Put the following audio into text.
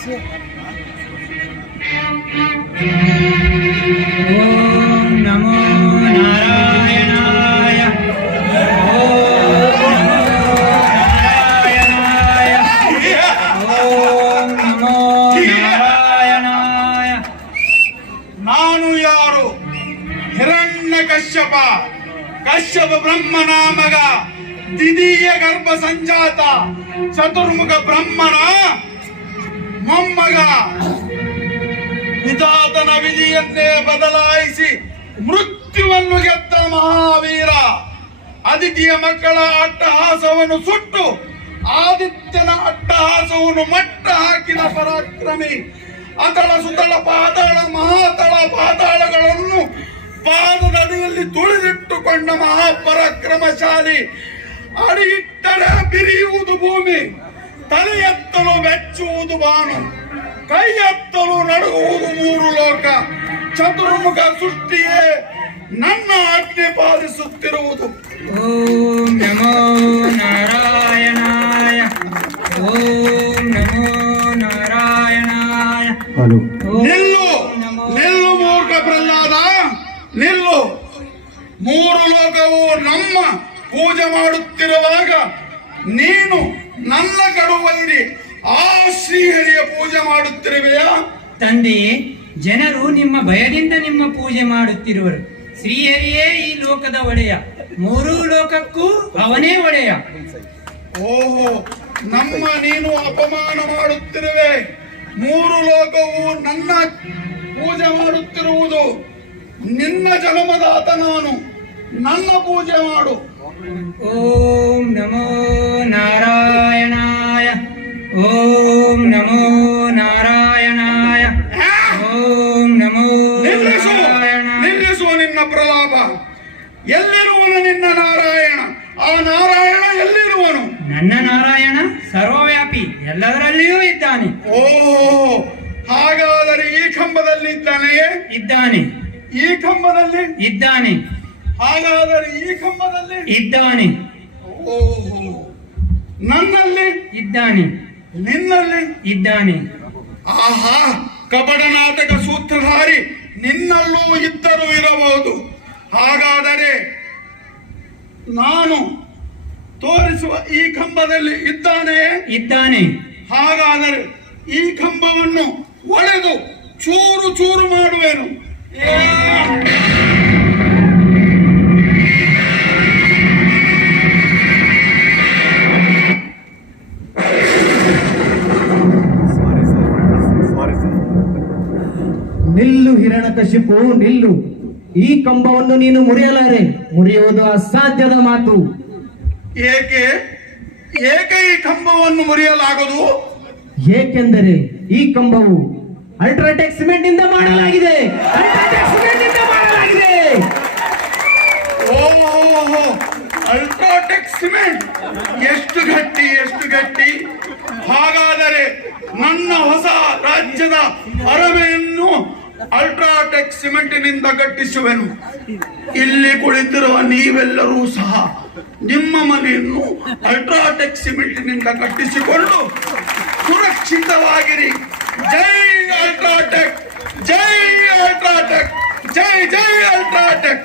ಓಂ ನಮೋ ನಾರಾಯಣಾಯ. ಓಂ ನಮೋ ನಾರಾಯಣಾಯ. ನಾನು ಯಾರು? ಹಿರಣ್ಯ ಕಶ್ಯಪ ಬ್ರಹ್ಮನ ಮಗ, ದ್ವಿತೀಯ ಗರ್ಭ ಸಂಜಾತ, ಚತುರ್ಮುಖ ಬ್ರಹ್ಮನ ಮೊಮ್ಮಗ. ವಿಧಾತನ ವಿಧಿಯನ್ನೇ ಬದಲಾಯಿಸಿ ಮೃತ್ಯುವನ್ನು ಗೆದ್ದ ಮಹಾವೀರ. ಅದಿತಿಯ ಮಕ್ಕಳ ಅಟ್ಟಹಾಸವನ್ನು ಸುಟ್ಟು ಆದಿತ್ಯನ ಅಟ್ಟಹಾಸವನ್ನು ಮಟ್ಟ ಹಾಕಿದ ಪರಾಕ್ರಮಿ. ಅತಳ ಸುತಳ ಪಾತಾಳ ಮಹಾತಳ ಪಾತಾಳಗಳನ್ನು ಪಾದದಡಿಯಲ್ಲಿ ತುಳಿದಿಟ್ಟುಕೊಂಡ ಮಹಾಪರಾಕ್ರಮಶಾಲಿ. ಅಡಿಯಿಟ್ಟರೆ ಬಿರಿಯುವುದು ಭೂಮಿ, ತಲೆ ಎತ್ತಲು ಬೆಚ್ಚುವುದು ಬಾನು, ಕೈ ಎತ್ತಲು ನಡುಗುವುದು ಮೂರು ಲೋಕ. ಚತುರ್ಮುಖ ಸೃಷ್ಟಿಯೇ ನನ್ನ ಆಜ್ಞೆ ಪಾಲಿಸುತ್ತಿರುವುದು. ಓಂ ನಮೋ ನಾರಾಯಣಾಯ. ಓಂ ನಮೋ ನಾರಾಯಣಾಯ. ನಿಲ್ಲು ನಿಲ್ಲು ಮೂರ್ಖ ಪ್ರಹ್ಲಾದ, ನಿಲ್ಲು. ಮೂರು ಲೋಕವು ನಮ್ಮ ಪೂಜೆ ಮಾಡುತ್ತಿರುವಾಗ ನೀನು ನನ್ನ ಕಡುವೈರಿ ಆ ಶ್ರೀಹರಿಯ ಪೂಜೆ ಮಾಡುತ್ತಿರುವೆಯಾ? ತಂದೆಯೇ, ಜನರು ನಿಮ್ಮ ಭಯದಿಂದ ನಿಮ್ಮ ಪೂಜೆ ಮಾಡುತ್ತಿರುವರು. ಶ್ರೀಹರಿಯೇ ಈ ಲೋಕದ ಒಡೆಯ, ಮೂರೂ ಲೋಕಕ್ಕೂ ಅವನೇ ಒಡೆಯ. ಓಹೋ, ನಮ್ಮ ನೀನು ಅಪಮಾನ ಮಾಡುತ್ತಿರುವೆ. ಮೂರು ಲೋಕವು ನನ್ನ ಪೂಜೆ ಮಾಡುತ್ತಿರುವುದು. ನಿನ್ನ ಜನ್ಮದಾತ ನಾನು, ನನ್ನ ಪೂಜೆ ಮಾಡು. ಓಂ ನಮೋ ನಾರಾಯಣಾಯ. ಓಂ ನಮೋ ನಾರಾಯಣಾಯ. ಓಂ ನಮೋ ನಿಲ್ಲಿಸುವ ನಿನ್ನ ಪ್ರಲಾಪ. ಎಲ್ಲಿರುವನು ನಿನ್ನ ನಾರಾಯಣ? ಆ ನಾರಾಯಣ ಎಲ್ಲಿರುವನು? ನನ್ನ ನಾರಾಯಣ ಸರ್ವವ್ಯಾಪಿ, ಎಲ್ಲದರಲ್ಲಿಯೂ ಇದ್ದಾನೆ. ಓಹೋ, ಹಾಗಾದರೆ ಈ ಕಂಬದಲ್ಲಿ ಇದ್ದಾನೆಯೇ? ಇದ್ದಾನೆ. ಈ ಕಂಬದಲ್ಲಿ ಇದ್ದಾನೆ. ಹಾಗಾದರೆ ಈ ಕಂಬದಲ್ಲಿ ಇದ್ದಾನೆ. ಓಹೋ, ನನ್ನಲ್ಲಿ ಇದ್ದಾನೆ. ನಿನ್ನಲ್ಲಿ ಇದ್ದಾನೆ. ಆಹಾ, ಕಪಟ ನಾಟಕ ಸೂತ್ರಧಾರಿ ನಿನ್ನಲ್ಲೂ ಇದ್ದರೂ ಇರಬಹುದು. ಹಾಗಾದರೆ ನಾನು ತೋರಿಸುವ ಈ ಕಂಬದಲ್ಲಿ ಇದ್ದಾನೆ? ಇದ್ದಾನೆ. ಹಾಗಾದರೆ ಈ ಕಂಬವನ್ನು ಒಡೆದು ಚೂರು ಚೂರು ಮಾಡುವೆನು. ನಿಲ್ಲು ಹಿರಣ್ಯಕಶಿಪು, ನಿಲ್ಲು. ಈ ಕಂಬವನ್ನು ನೀನು ಮುರಿಯಲಾರೆ, ಮುರಿಯುವುದು ಅಸಾಧ್ಯದ ಮಾತು. ಏಕೆ ಏಕೆ ಈ ಕಂಬವನ್ನು ಮುರಿಯಲಾಗದು? ಏಕೆಂದರೆ ಈ ಕಂಬವು ಅಲ್ಟ್ರಾಟೆಕ್ ಸಿಮೆಂಟ್ ಇಂದ ಮಾಡಲಾಗಿದೆ. ಅಲ್ಟ್ರಾಟೆಕ್ ಸಿಮೆಂಟ್ ಇಂದ ಮಾಡಲಾಗಿದೆ. ಓಹೋ, ಅಲ್ಟ್ರಾಟೆಕ್ ಸಿಮೆಂಟ್ ಎಷ್ಟು ಗಟ್ಟಿ, ಎಷ್ಟು ಗಟ್ಟಿ. ಹಾಗಾದರೆ ನನ್ನ ಹೊಸ ರಾಜ್ಯದ ಅರಮೆಯನ್ನು ಅಲ್ಟ್ರಾಟೆಕ್ ಸಿಮೆಂಟಿನಿಂದ ಕಟ್ಟಿಸುವೆನು. ಇಲ್ಲಿ ಕುಳಿತಿರುವ ನೀವೆಲ್ಲರೂ ಸಹ ನಿಮ್ಮ ಮನೆಯನ್ನು ಅಲ್ಟ್ರಾಟೆಕ್ ಸಿಮೆಂಟಿನಿಂದ ಕಟ್ಟಿಸಿಕೊಂಡು ಸುರಕ್ಷಿತವಾಗಿರಿ. ಜೈ ಅಲ್ಟ್ರಾಟೆಕ್, ಜೈ ಅಲ್ಟ್ರಾಟೆಕ್, ಜೈ ಜೈ ಅಲ್ಟ್ರಾಟೆಕ್.